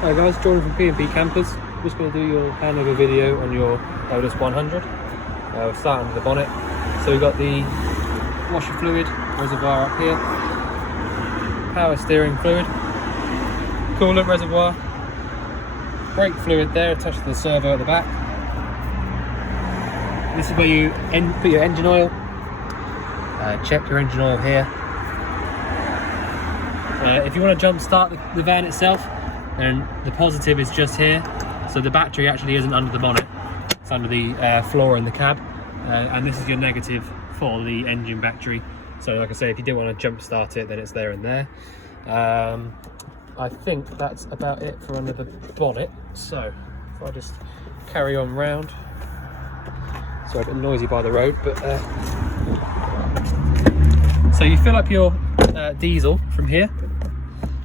Hi guys, Jordan from P&P Campers. Just going to do your handover video on your Elldis 100. We'll start under the bonnet. So we've got the washer fluid reservoir up here, power steering fluid, coolant reservoir, brake fluid there attached to the servo at the back. This is where you put your engine oil, check your engine oil here. If you want to jump start the van itself, then the positive is just here, so the battery actually isn't under the bonnet, it's under the floor in the cab, and this is your negative for the engine battery. So like I say, if you did want to jump start it, then it's there and there. I think that's about it for under the bonnet. So if I just carry on round, sorry, a bit noisy by the road, but so you fill up your diesel from here.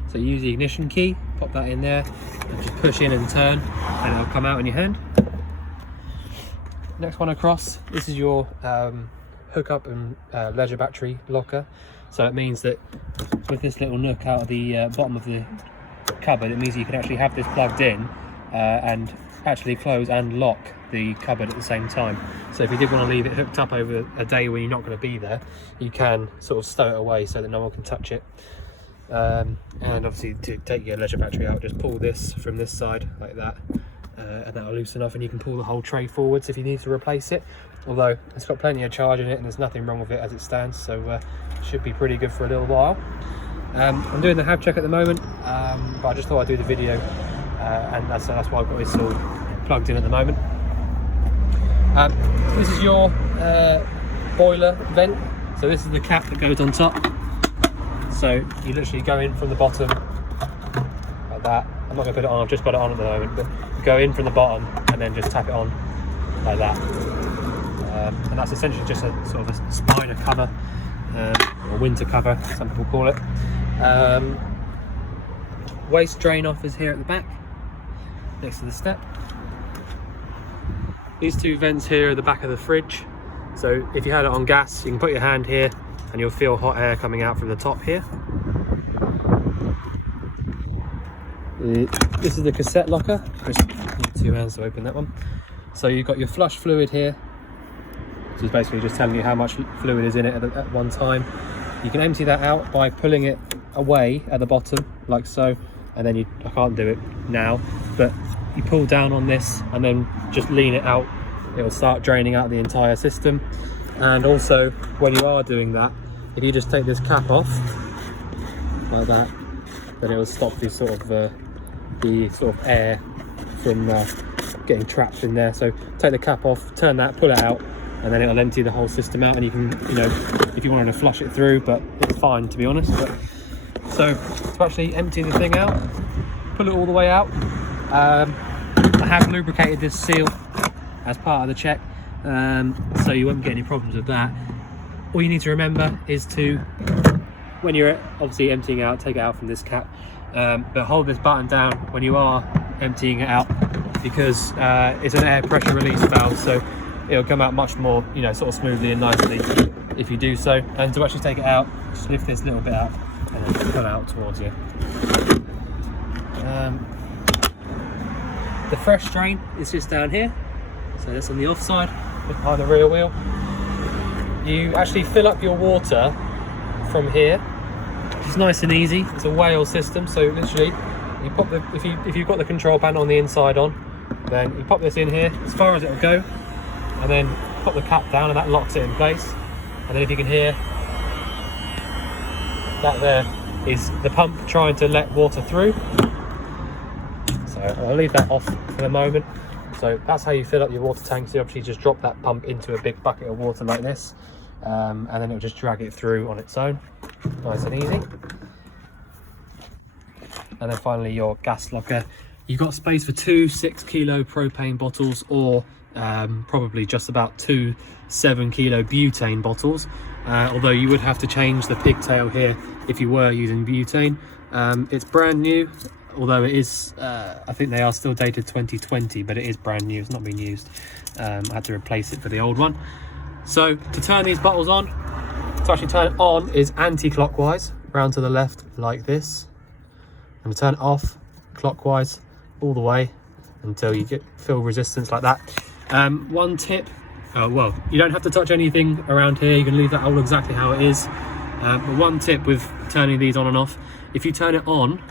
So you use the ignition key, pop that in there, and just push in and turn, and it'll come out in your hand. Next one across, this is your hookup and leisure battery locker. So it means that with this little nook out of the bottom of the cupboard, it means you can actually have this plugged in and actually close and lock the cupboard at the same time. So if you did want to leave it hooked up over a day when you're not going to be there, you can sort of stow it away so that no one can touch it. And obviously to take your leisure battery out, just pull this from this side like that, and that'll loosen off, and you can pull the whole tray forwards if you need to replace it. Although it's got plenty of charge in it and there's nothing wrong with it as it stands, so should be pretty good for a little while. I'm doing the hab check at the moment, but I just thought I'd do the video, and that's why I've got this all plugged in at the moment. This is your boiler vent, so this is the cap that goes on top. So you literally go in from the bottom like that. I'm not going to put it on, I've just got it on at the moment, but you go in from the bottom and then just tap it on like that. And that's essentially just a sort of a spiner cover, or winter cover, some people call it. Waste drain off is here at the back, next to the step. These two vents here are the back of the fridge. So if you had it on gas, you can put your hand here and you'll feel hot air coming out from the top here. This is the cassette locker. Just need two hands to open that one. So you've got your flush fluid here, which is basically just telling you how much fluid is in it at one time. You can empty that out by pulling it away at the bottom, like so, and then I can't do it now, but you pull down on this and then just lean it out. It will start draining out the entire system. And also, when you are doing that, if you just take this cap off like that, then it will stop the sort of air from getting trapped in there. So take the cap off, turn that, pull it out, and then it'll empty the whole system out. And you can, if you wanted to flush it through, but it's fine to be honest. But so to actually empty the thing out, pull it all the way out. I have lubricated this seal as part of the check, so you won't get any problems with that. All you need to remember is to, when you're obviously emptying out, take it out from this cap, but hold this button down when you are emptying it out, because it's an air pressure release valve, so it'll come out much more, sort of smoothly and nicely if you do so. And to actually take it out, just lift this little bit out and then pull out towards you. The fresh drain is just down here, so that's on the off side, behind the rear wheel. You actually fill up your water from here, which is nice and easy. It's a whale system, so literally you pop the, if you've got the control panel on the inside on, then you pop this in here as far as it'll go, and then pop the cap down, and that locks it in place. And then if you can hear that, there is the pump trying to let water through. So I'll leave that off for the moment. So that's how you fill up your water tank. So you obviously just drop that pump into a big bucket of water like this, and then it'll just drag it through on its own, nice and easy. And then finally your gas locker. You've got space for 2 6-kilo propane bottles, or probably just about 2 7-kilo butane bottles, although you would have to change the pigtail here if you were using butane. It's brand new, although it is, I think they are still dated 2020, but it is brand new, it's not been used. I had to replace it for the old one. So to turn these bottles on, to actually turn it on is anti-clockwise, round to the left like this, and to turn it off clockwise all the way until you feel resistance like that. One tip, well, you don't have to touch anything around here, you can leave that all exactly how it is. But one tip with turning these on and off, if you turn it on,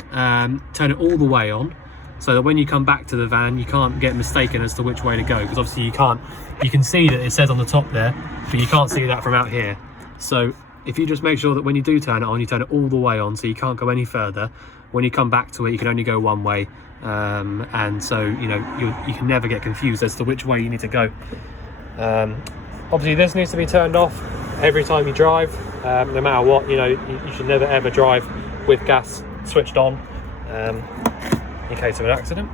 turn it all the way on, so that when you come back to the van you can't get mistaken as to which way to go, because obviously you can see that it says on the top there, but you can't see that from out here. So if you just make sure that when you do turn it on, you turn it all the way on so you can't go any further. When you come back to it, you can only go one way, and so you can never get confused as to which way you need to go. Obviously this needs to be turned off every time you drive, no matter what. You should never ever drive with gas switched on, in case of an accident.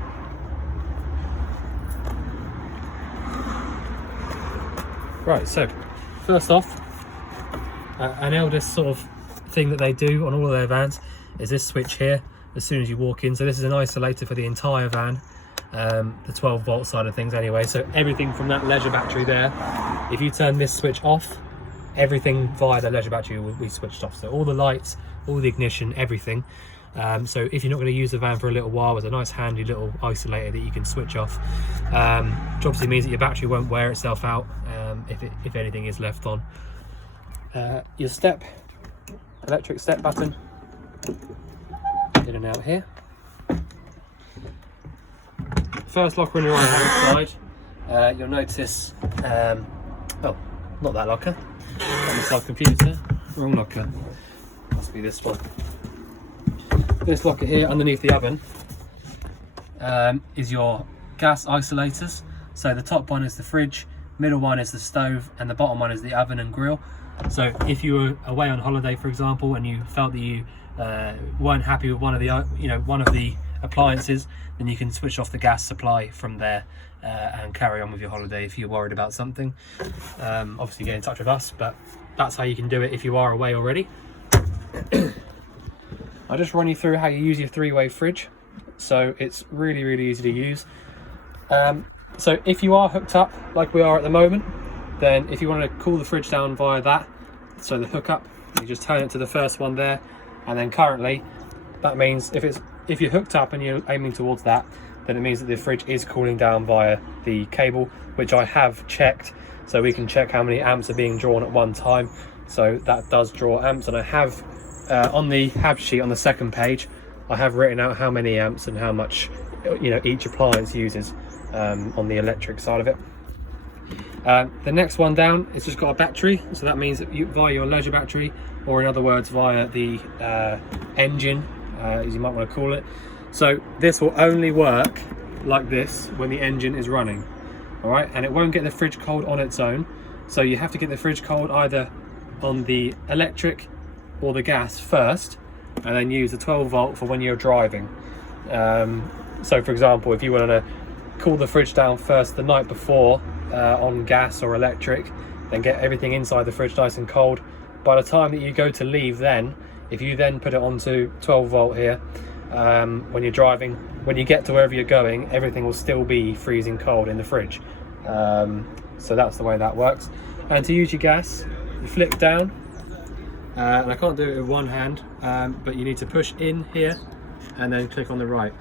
Right, so first off, an Elldis sort of thing that they do on all of their vans is this switch here as soon as you walk in. So this is an isolator for the entire van, the 12 volt side of things anyway. So everything from that leisure battery there, if you turn this switch off, everything via the leisure battery will be switched off. So all the lights, all the ignition, everything. So if you're not going to use the van for a little while, there's a nice handy little isolator that you can switch off, which obviously means that your battery won't wear itself out if anything is left on. Your electric step button, in and out here. First locker on your right hand side, you'll notice, oh, not that locker, got myself confused there, wrong locker, must be this one. This locker here underneath the oven is your gas isolators. So the top one is the fridge, middle one is the stove, and the bottom one is the oven and grill. So if you were away on holiday, for example, and you felt that you weren't happy with one of the appliances, then you can switch off the gas supply from there and carry on with your holiday if you're worried about something. Obviously get in touch with us, but that's how you can do it if you are away already. I'll just run you through how you use your three-way fridge. So it's really, really easy to use. So if you are hooked up like we are at the moment, then if you want to cool the fridge down via that, so the hookup, you just turn it to the first one there, and then currently that means if you're hooked up and you're aiming towards that, then it means that the fridge is cooling down via the cable, which I have checked, so we can check how many amps are being drawn at one time. So that does draw amps, and I have on the hab sheet on the second page, I have written out how many amps and how much each appliance uses on the electric side of it. The next one down, it's just got a battery, so that means that via your leisure battery, or in other words via the engine, as you might want to call it. So this will only work like this when the engine is running, all right, and it won't get the fridge cold on its own. So you have to get the fridge cold either on the electric or the gas first, and then use the 12 volt for when you're driving. So for example, if you want to cool the fridge down first the night before on gas or electric, then get everything inside the fridge nice and cold. By the time that you go to leave, then if you then put it onto 12 volt here, when you're driving, when you get to wherever you're going, everything will still be freezing cold in the fridge. So that's the way that works. And to use your gas, you flick down, and I can't do it with one hand, but you need to push in here and then click on the right.